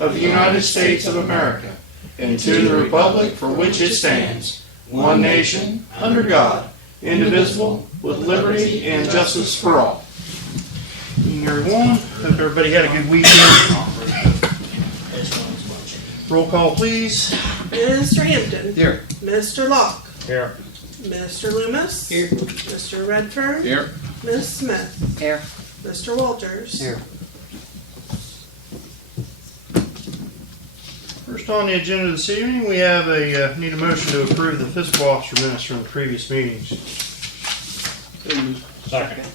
of the United States of America, and to the republic for which it stands, one nation, under God, indivisible, with liberty and justice for all. Evening, everyone. Hope everybody had a good weekend. Roll call, please. Mr. Hampton. Here. Mr. Locke. Here. Mr. Loomis. Here. Mr. Redfern. Here. Ms. Smith. Here. Mr. Walters. Here. First on the agenda this evening, we have need a motion to approve the fiscal officer minutes from the previous meetings. Second.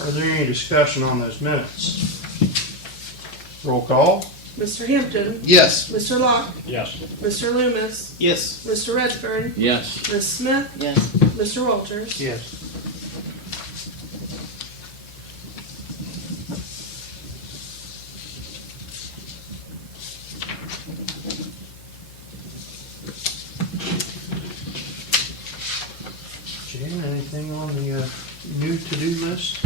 Are there any discussion on those minutes? Roll call. Mr. Hampton. Yes. Mr. Locke. Yes. Mr. Loomis. Yes. Mr. Redfern. Yes. Ms. Smith. Yes. Mr. Walters. Yes. Jan, anything on the new to-do list?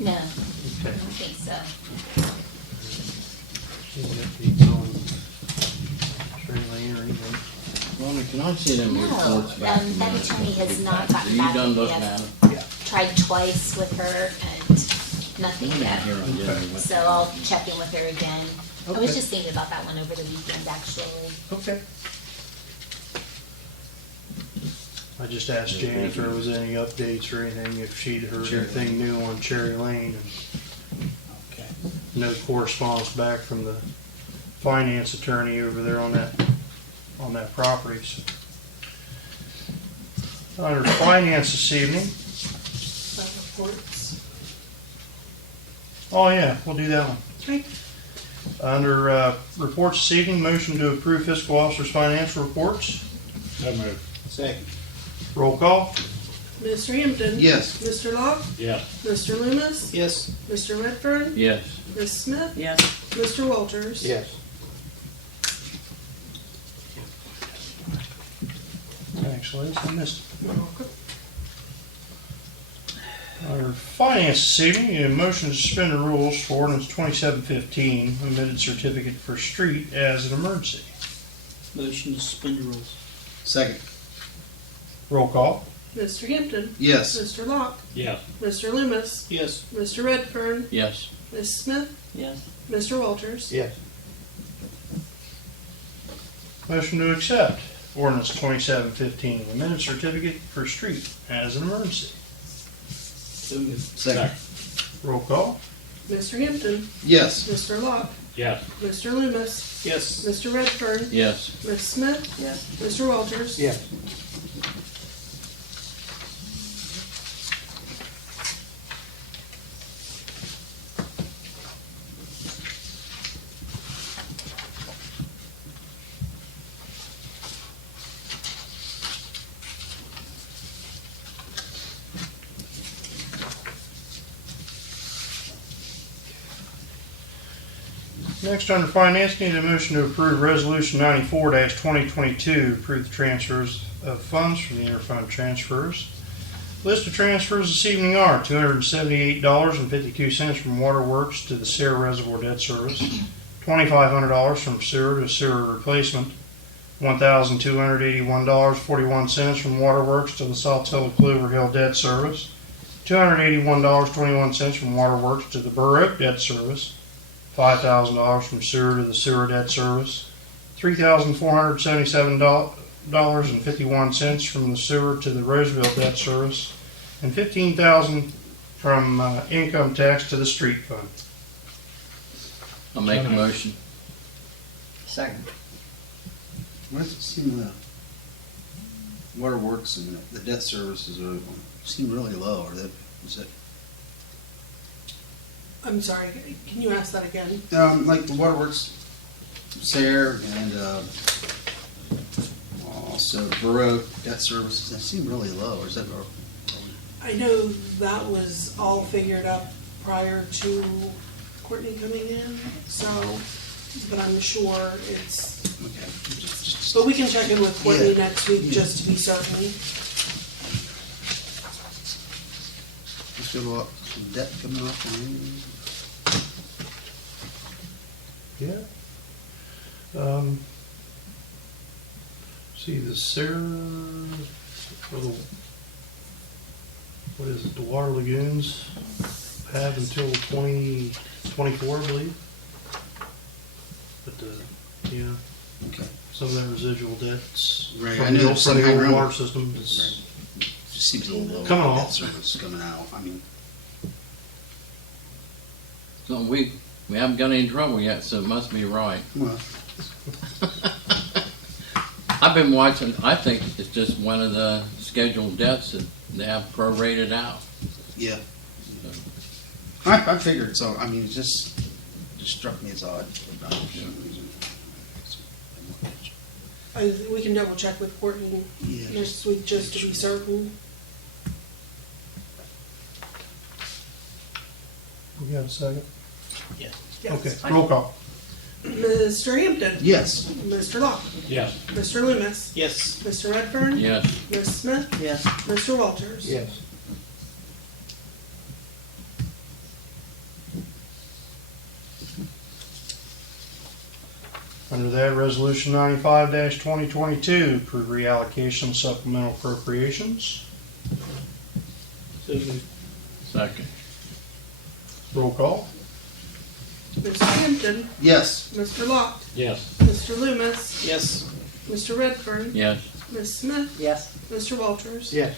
No, I Okay. don't think so. Any updates on Trey Lane or anything? Ronnie, can I see them No, reports back? that attorney has not gotten Have you back done to me those yet. now? Tried twice with her and nothing yet. Here, I did. So I'll check in with her again. I Okay. was just thinking about that one over the weekend, actually. Okay. I just asked Jan if there was any updates or anything, if she'd heard anything new on Cherry Lane, and Okay. no correspondence back from the finance attorney over there on that property. So. Under finance this evening, Reports. oh yeah, we'll do that one. Okay. Under reports this evening, motion to approve fiscal officer's financial reports. So moved. Second. Roll call. Mr. Hampton. Yes. Mr. Locke. Yes. Mr. Loomis. Yes. Mr. Redfern. Yes. Ms. Smith. Yes. Mr. Walters. Yes. Thanks, Liz. I missed it. You're welcome. Under finance this evening, a motion to suspend the rules for ordinance 2715, omitted certificate for street as an emergency. Motion to suspend the rules. Second. Roll call. Mr. Hampton. Yes. Mr. Locke. Yes. Mr. Loomis. Yes. Mr. Redfern. Yes. Ms. Smith. Yes. Mr. Walters. Yes. Motion to accept ordinance 2715, omitted certificate for street as an emergency. So moved. Second. Roll call. Mr. Hampton. Yes. Mr. Locke. Yes. Mr. Loomis. Yes. Mr. Redfern. Yes. Ms. Smith. Yes. Mr. Walters. Yes. Next, under finance, need a motion to approve resolution 94-2022, approve the transfers of funds from the interfund transfers. List of transfers this evening are $278.52 from Waterworks to the Sarah Reservoir Debt Service, $2,500 from sewer to sewer replacement, $1,281.41 from Waterworks to the South Hill Clover Hill Debt Service, $281.21 from Waterworks to the Burr Oak Debt Service, $5,000 from sewer to the sewer debt service, $3,477.51 from the sewer to the Roseville debt service, and $15,000 from income tax to the street fund. I'll make a motion. Second. Why does it seem the waterworks and the debt services seem really low? Or is it I'm sorry, can you ask that again? like the waterworks, Sarah, and also Borough debt services? They seem really low. Or is that? I know that was all figured up prior to Courtney coming in, so, but I'm sure it's, Okay. but we can check in with Courtney Yeah. next week Yeah. just to be certain. Let's go up. Some debt coming off. Yeah. See the what is it, the Water Lagoons have until 2024, I believe. But, yeah, Okay. some of that residual debt's Right, from I the know old, some from the old remember- water system. It's, Just seems a little low. Coming on off. Debt service coming out. I mean, So we haven't got any trouble yet, so it must be right. well, I've been watching, I think it's just one of the scheduled debts that they have prorated out. yeah. I figured so. I mean, it just struck me as odd. For some reason. We can double check with Courtney Yeah, next week just to be certain. we got a second? Yeah. Okay, roll call. Mr. Hampton. Yes. Mr. Locke. Yes. Mr. Loomis. Yes. Mr. Redfern. Yes. Ms. Smith. Yes. Mr. Walters. Yes. Under that, Resolution 95-2022, approve reallocation of supplemental appropriations. So moved. Second. Roll call. Mr. Hampton. Yes. Mr. Locke. Yes. Mr. Loomis. Yes. Mr. Redfern. Yes. Ms. Smith. Yes. Mr. Walters. Yes.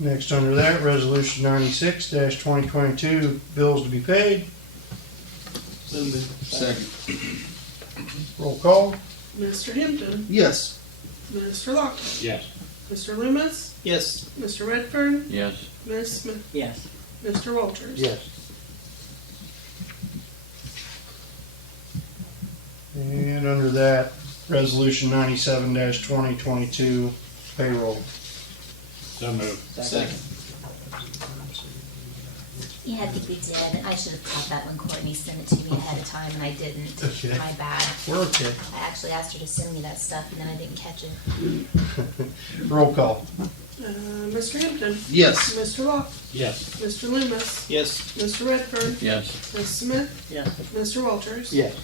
Next, under that, Resolution 96-2022, bills to be paid. So moved. Second. Roll call. Mr. Hampton. Yes. Mr. Locke. Yes. Mr. Loomis. Yes. Mr. Redfern. Yes. Ms. Smith. Yes. Mr. Walters. And under that, Resolution 97-2022, payroll. So moved. Second. Yeah, I think we did. I should have caught that when Courtney sent it to me ahead of time, and I didn't. Okay. My bad. We're okay. I actually asked her to send me that stuff, and then I didn't catch it. Roll call. Mr. Hampton. Yes. Mr. Locke. Yes. Mr. Loomis. Yes. Mr. Redfern. Yes. Ms. Smith. Yes. Mr. Walters. Yes.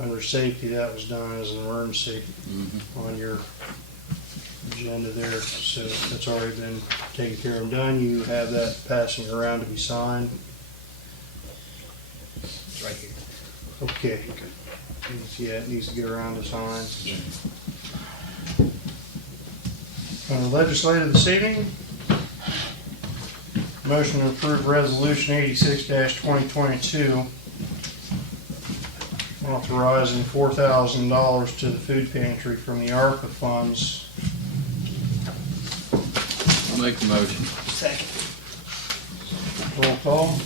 Under safety, that was done as an emergency Mhm. on your agenda there, so that's already been taken care of and done. You have that passing around to be signed. It's right here. Okay. Yeah, it needs to get around to sign. Under legislative this evening, motion to approve resolution 86-2022, authorizing $4,000 to the food pantry from the ARPA funds. I'll make the motion. Second. Roll call.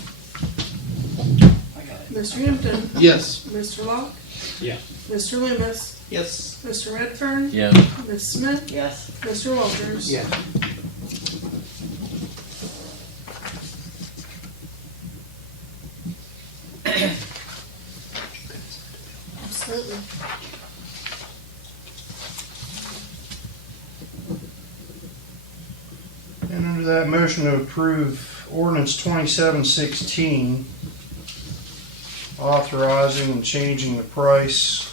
I got it. Mr. Hampton. Yes. Mr. Locke. Yes. Mr. Loomis. Yes. Mr. Redfern. Yes. Ms. Smith. Yes. Mr. Walters. Absolutely. And under that, motion to approve ordinance 2716, authorizing and changing the price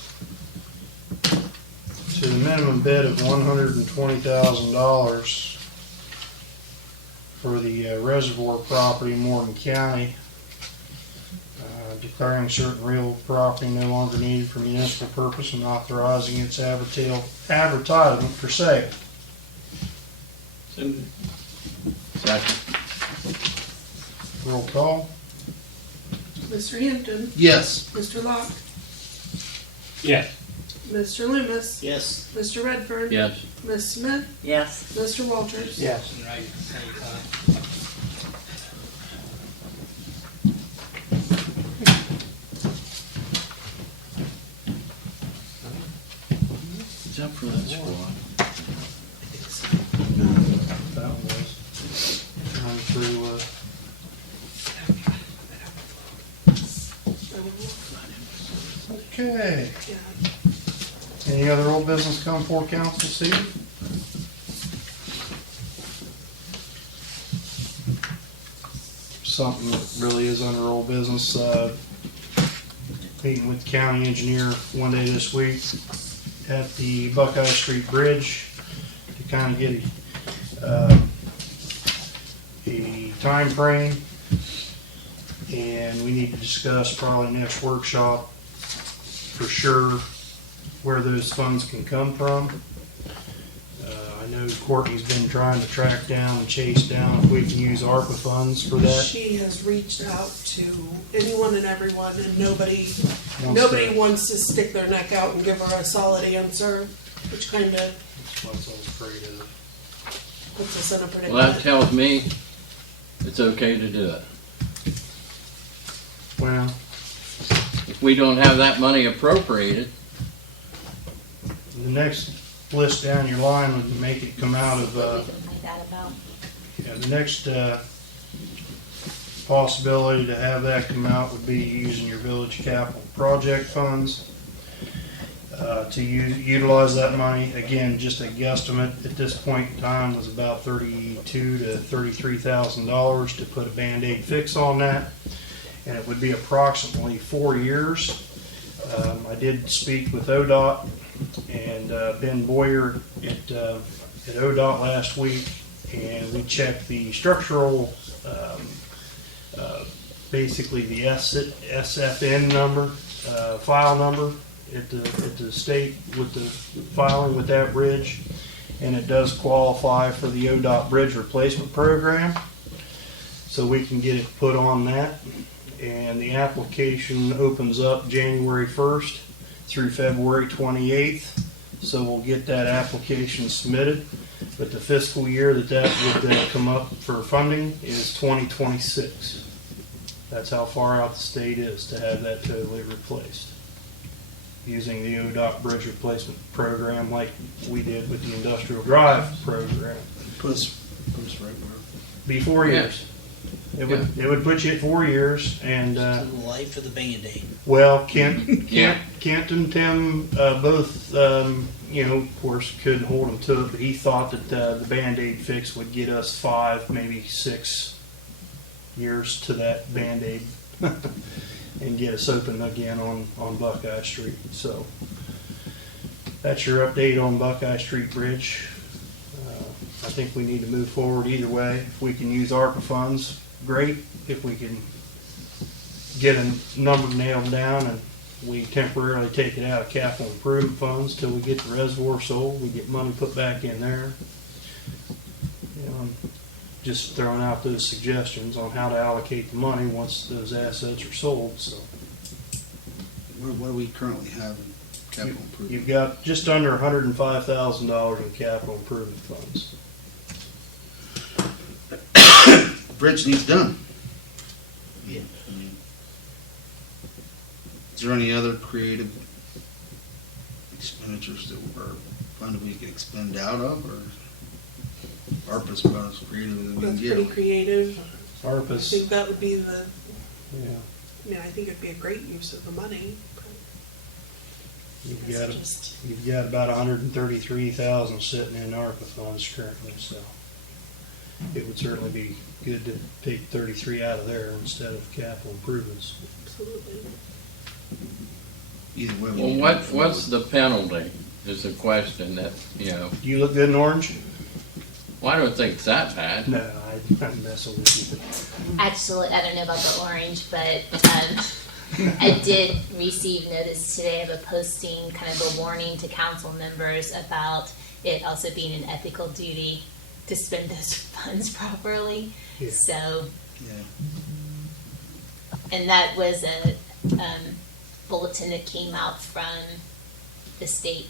to the minimum bid of $120,000 for the Reservoir property in Morgan County, declaring certain real property no longer needed for municipal purpose and authorizing its advertisement for sale. So moved. Second. Roll call. Mr. Hampton. Yes. Mr. Locke. Yes. Mr. Loomis. Yes. Mr. Redfern. Yes. Ms. Smith. Yes. Mr. Walters. Yes. Right. Same time. Is that for that squad? That was. Run through, okay. Yeah. Any other old business come before council this evening? something that really is under old business. Meeting with the county engineer one day this week at the Buckeye Street Bridge to kind of get a time frame, and we need to discuss probably next workshop for sure where those funds can come from. I know Courtney's been trying to track down and chase down if we can use ARPA funds for that. She has reached out to anyone and everyone, and nobody Wants wants to stick their neck out and give her a solid answer, which kind of That's what I was afraid of. puts us in a predicament. Well, that tells me it's okay to do it. Well, If we don't have that money appropriated, the next list down your line would make it come out of, What we can find out about. yeah, the next possibility to have that come out would be using your village capital project funds to utilize that money. Again, just a guesstimate at this point in time was about $32,000 to $33,000 to put a Band-Aid fix on that, and it would be approximately 4 years. I did speak with ODOT and Ben Boyer at ODOT last week, and we checked the structural, basically the SFN number, file number at the state with the filing with that bridge, and it does qualify for the ODOT bridge replacement program, so we can get it put on that. And the application opens up January 1st through February 28th, so we'll get that application submitted. But the fiscal year that would come up for funding is 2026. That's how far out the state is to have that totally replaced, using the ODOT bridge replacement program like we did with the Industrial Drive program. Put us right where. Be 4 years. It would put you at 4 years, and The life of the Band-Aid. well, Kent and Tim both, of course, couldn't hold him to it, but he thought that the Band-Aid fix would get us 5, maybe 6 years to that Band-Aid and get us open again on Buckeye Street. So that's your update on Buckeye Street Bridge. I think we need to move forward either way. If we can use ARPA funds, great. If we can get a number nailed down and we temporarily take it out of capital improvement funds till we get the reservoir sold, we get money put back in there. I'm just throwing out those suggestions on how to allocate the money once those assets are sold. So What do we currently have in capital improvement? you've got just under $105,000 in capital improvement funds. Bridge needs done. Yeah. I mean, is there any other creative expenditures that were fund we could expend out of, or ARPA's about as creative as we can That's get? pretty creative. I ARPA's, think that would be the, yeah, I think it'd be a great use of the money. but you've it's got just- you've got about 133,000 sitting in ARPA funds currently, so it would certainly be good to take 33 out of there instead of capital improvements. Absolutely. Either way. we well, need to what's move forward. the penalty is the question that, Do you look good in orange? well, I don't think it's that bad. No, I'm messing with you. Actually, I don't know about the orange, but I did receive notice today of a posting, kind of a warning to council members about it also being an ethical duty to spend those funds properly. Yeah. So, Yeah. and that was a bulletin that came out from the state.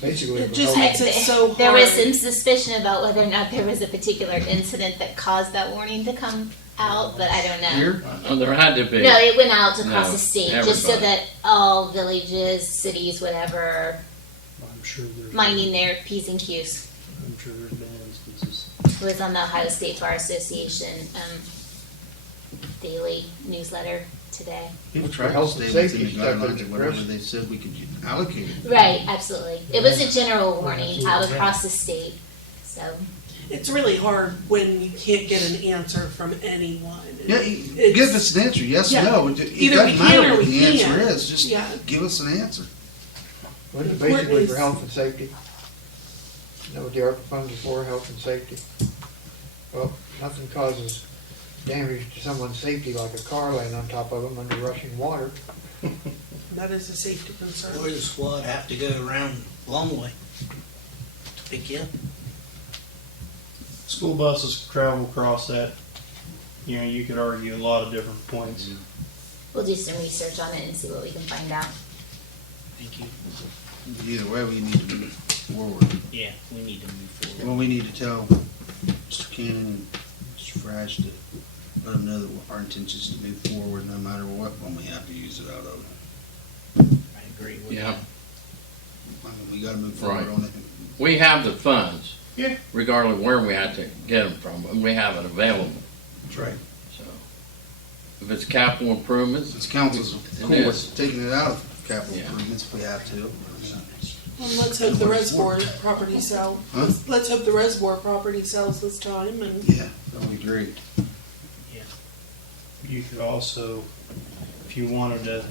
Basically, It just how- makes it so hard. There was some suspicion about whether or not there was a particular incident that caused that warning to come out, but I don't know. Here? Oh, there had to be. No, it went out across No, the state, just so everybody. that all villages, cities, whatever, I'm sure there's minding their P's and Q's. I'm sure there's been instances. It was on the Ohio State Bar Association daily newsletter today. People For try to health stay and within safety the stuff, guidelines it's of whatever aggressive. they said we could allocate it. Right, absolutely. It was a general warning out across the state. So, It's really hard when you can't get an answer from anyone. Yeah, It's- give us an answer, yes, Yeah. no. It Either we doesn't can matter or what we the answer can't. is, just Yeah. give us an answer. Wasn't it Important basically for is- health and safety? You know what the ARPA funds are for, health and safety? Well, nothing causes damage to someone's safety like a car laying on top of them under rushing water. That is a safety Or concern. the squad have to go around a long way to pick you up. School buses travel across that. You know, you could argue a lot of different points. we'll do some research on it and see what we can find out. Thank you. Either way, we need to move forward. Yeah, we need to move forward. Well, we need to tell Mr. Cannon and Mr. Frash to let them know that our intention is to move forward no matter what one we have to use it out of. I agree with Yeah. that. I mean, we gotta move forward Right. on it. We have the funds. Yeah. Regardless of where we have to get them from, but we have it available, That's right. so. If it's capital improvements, It's council's It cool is. with taking it out of capital Yeah. improvements if we have to. Well, let's hope the reservoir property sell. Huh? Let's hope the reservoir property sells this time and Yeah, that would be great. You could also, if you wanted to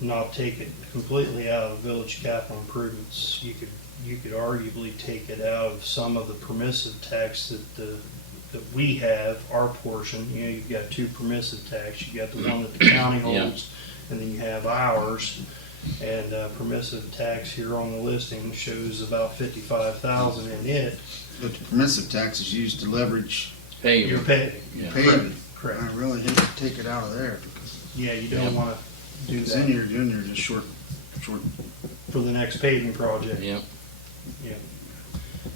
not take it completely out of village capital improvements, you could arguably take it out of some of the permissive tax that we have, our portion. You know, you've got two permissive tax. You got the one that the county Yeah. holds, and then you have ours. And permissive tax here on the listing shows about 55,000 in it. But the permissive tax is used to leverage pay You're them. paying. Yeah. paving. Correct. I really hate to take it out of there because Yeah, you don't want to do then that you're just short. for the next paving project. Yeah,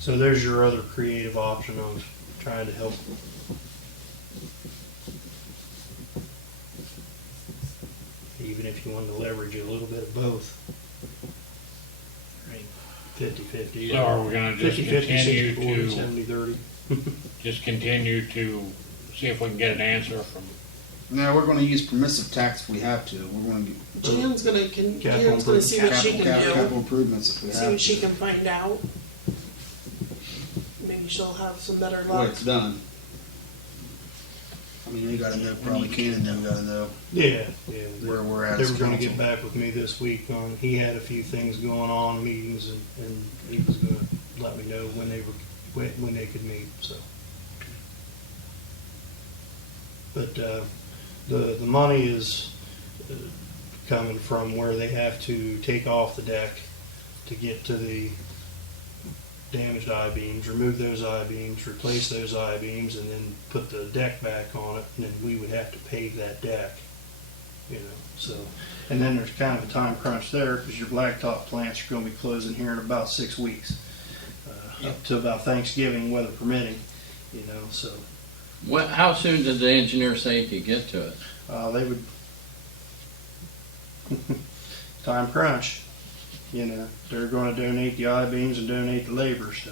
So there's your other creative option of trying to help. Even if you wanted to leverage a little bit of both, Right. 50-50. So are we gonna just 50-50, continue 60-40, to- 70-30. Just continue to see if we can get an answer from, No, we're gonna use permissive tax if we have to. We're gonna Jan's gonna, Capital Jan's gonna see what she can capital do. improvements if we See have what she to. can find out. Maybe she'll have some better Well, luck. it's done. I mean, you gotta know, probably Cannon, you gotta know Yeah. where we're at They as were gonna council. get back with me this week on, he had a few things going on, meetings, and he was gonna let me know when they could meet, so. But, the money is coming from where they have to take off the deck to get to the damaged I-beams, remove those I-beams, replace those I-beams, and then put the deck back on it, and then we would have to pave that deck, you know, so. And then there's kind of a time crunch there, because your blacktop plants are gonna be closing here in about 6 weeks. Up to about Thanksgiving, weather permitting, you know, so, how soon did the engineer say he could get to it? they would, time crunch, you know, they're gonna donate the I-beams and donate the labor, so.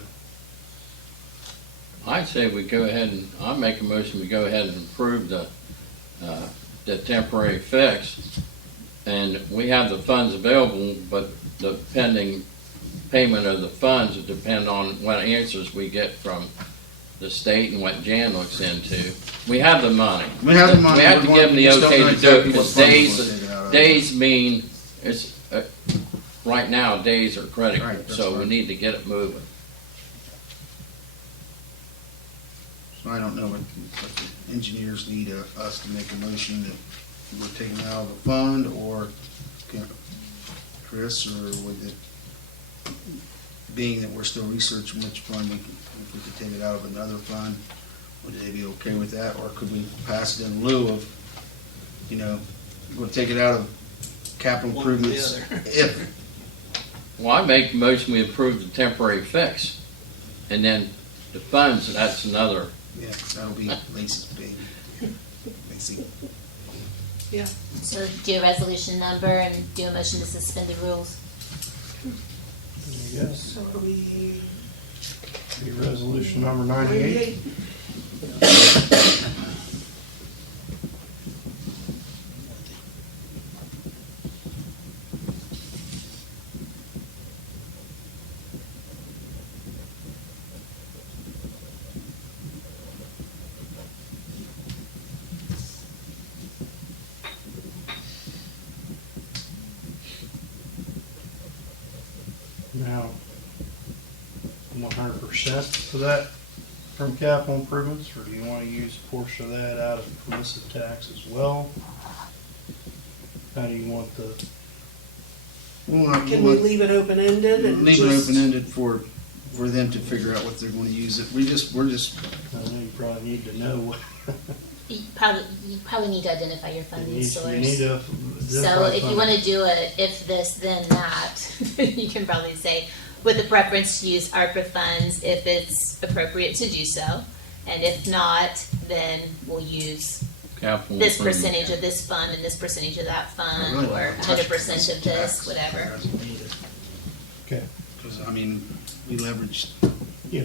I'd say we go ahead and, I make a motion, we go ahead and approve the temporary fix. And we have the funds available, but the pending payment of the funds would depend on what answers we get from the state and what Jan looks into. We have the money. We have the money. We have to We're give them the going- we just okay don't to know do it, exactly what because funds we're gonna take it out of. days mean, it's, right now, days are critical, Right, that's so we right. need to get it moving. So I don't know what the engineers need us to make a motion that we're taking it out of the fund, or Chris, or with it being that we're still researching which fund if we could take it out of another fund, would they be okay with that, or could we pass it in lieu of, you know, we'll take it out of capital One or the improvements other. if, Well, I make a motion, we approve the temporary fix. And then the funds, that's another, yeah, 'cause that'll be Lacey's baby. Lacey. Yeah. So do a resolution number and do a motion to suspend the rules. Yes, So it'll be be resolution number 98. 98. 100% for that from capital improvements, or do you want to use a portion of that out of permissive tax as well? How do you want the, Can we leave it open-ended and Leave just? it open-ended for them to figure out what they're gonna use it. We're just, I know you probably need to know. You probably need to identify your funding source. You need to. So if you want to do a if this then that, you can probably say with a preference to use ARPA funds if it's appropriate to do so, and if not, then we'll use Capital this improvement. percentage of this fund and this percentage of that I fund, really or don't touch 100% of this, tax. whatever. Okay. Because, I mean, we leveraged, Yeah.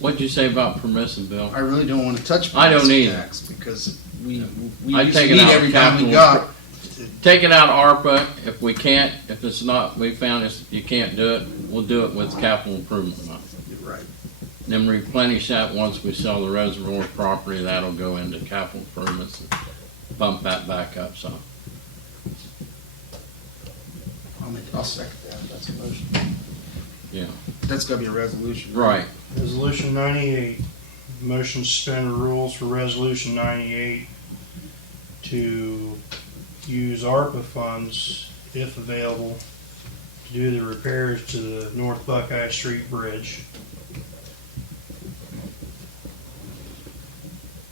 What'd you say about permissive, Bill? I really don't wanna touch I don't permissive either. tax because we I'd used to take it meet out of every time we capital. got. Take it out of ARPA. If we can't, if it's not, we found you can't do it, we'll do it with capital improvement money. You're right. Then replenish that once we sell the reservoir property, that'll go into capital improvements and bump that back up some. I'll second that. That's a motion. Yeah, That's gotta be a resolution. right. Resolution 98, motion to suspend the rules for Resolution 98 to use ARPA funds, if available, to do the repairs to the North Buckeye Street Bridge.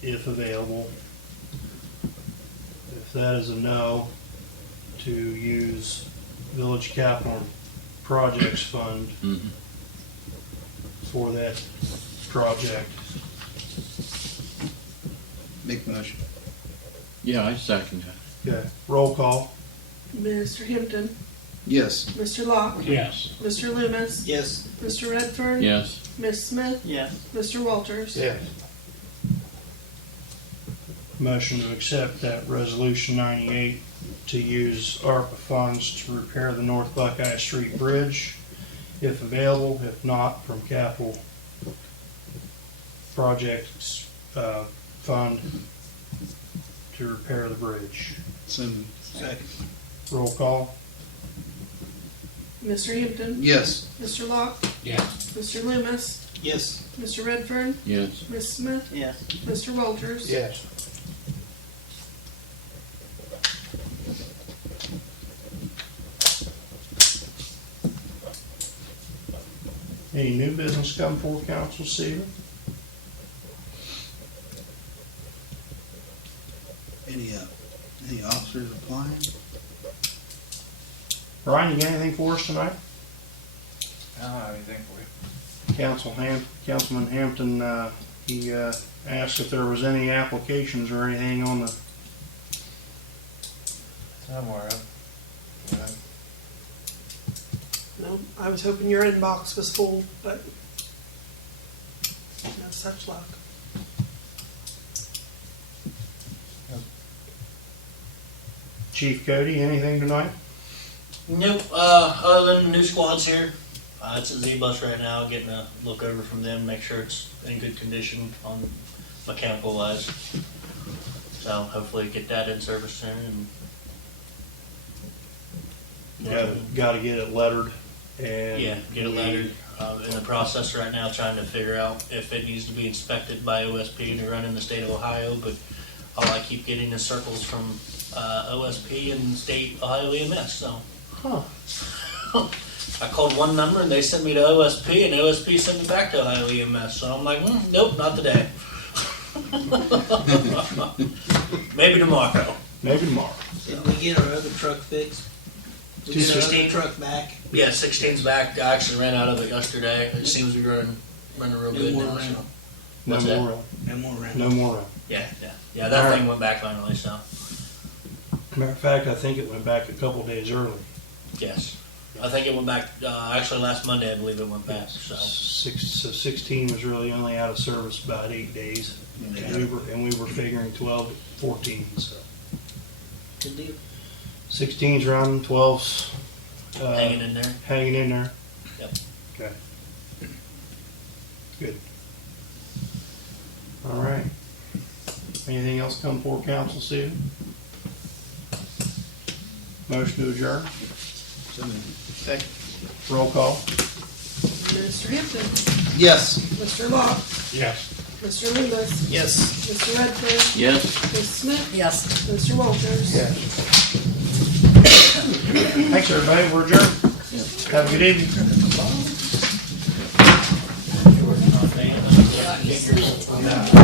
If available. If that is a no, to use Village Capital Projects Fund Mhm. for that project. Make the motion. Yeah, I second that. Okay, roll call. Mr. Hampton, Yes. Mr. Locke, Yes. Mr. Loomis, Yes. Mr. Redfern. Yes, Ms. Smith, Yes. Mr. Walters. Yes. Motion to accept that resolution 98 to use ARPA funds to repair the North Buckeye Street Bridge, if available, if not, from capital projects, fund to repair the bridge. Second. Roll call. Mr. Hampton, Yes. Mr. Locke, Yes. Mr. Loomis, Yes. Mr. Redfern, yes. Ms. Smith, Yes. Mr. Walters. Yes. Any new business come before council this evening? Any officers applying? Brian, you got anything for us tonight? I don't have anything for you. Councilman Hampton, he asked if there was any applications or anything on the, Somewhere up. Yeah. No, I was hoping your inbox was full, but no such luck. Chief Cody, anything tonight? Nope, other than the new squad's here. It's a Z-Bus right now, getting a look over from them, make sure it's in good condition on mechanical wise. So hopefully get that in service soon and. Gotta get it lettered and. Yeah, get it lettered. In the process right now, trying to figure out if it needs to be inspected by OSP to run in the state of Ohio, but all I keep getting is circles from OSP and state Ohio EMS, so. Huh. I called one number and they sent me to OSP and OSP sent me back to Ohio EMS, so I'm like, nope, not today. Maybe tomorrow. Maybe tomorrow. Did we get our other truck fixed? We get our other truck back? Yeah, 16's back. I actually ran out of it yesterday. It seems to be running real good more now. room. So. No What's that? more, No more round. no more. Yeah, that All thing right. went back finally, so. Matter of fact, I think it went back a couple days early. Yes. I think it went back, actually last Monday I believe it went back, so. 16 was really only out of service about 8 days. And we were figuring 12 to 14, so. Good deal. 16's running, 12's. Hanging in there. Hanging in there? Yep. Okay. Good. All right. Anything else come before council, Stephen? Motion to adjourn? So moved. Second. Roll call. Minister Hampton, Yes. Mr. Locke, Yes. Mr. Loomis, Yes. Mr. Redford, Yes? Ms. Smith, Yes. Mr. Walters. Yes. Thanks, everybody. We're adjourned. Have a good evening. Sweet.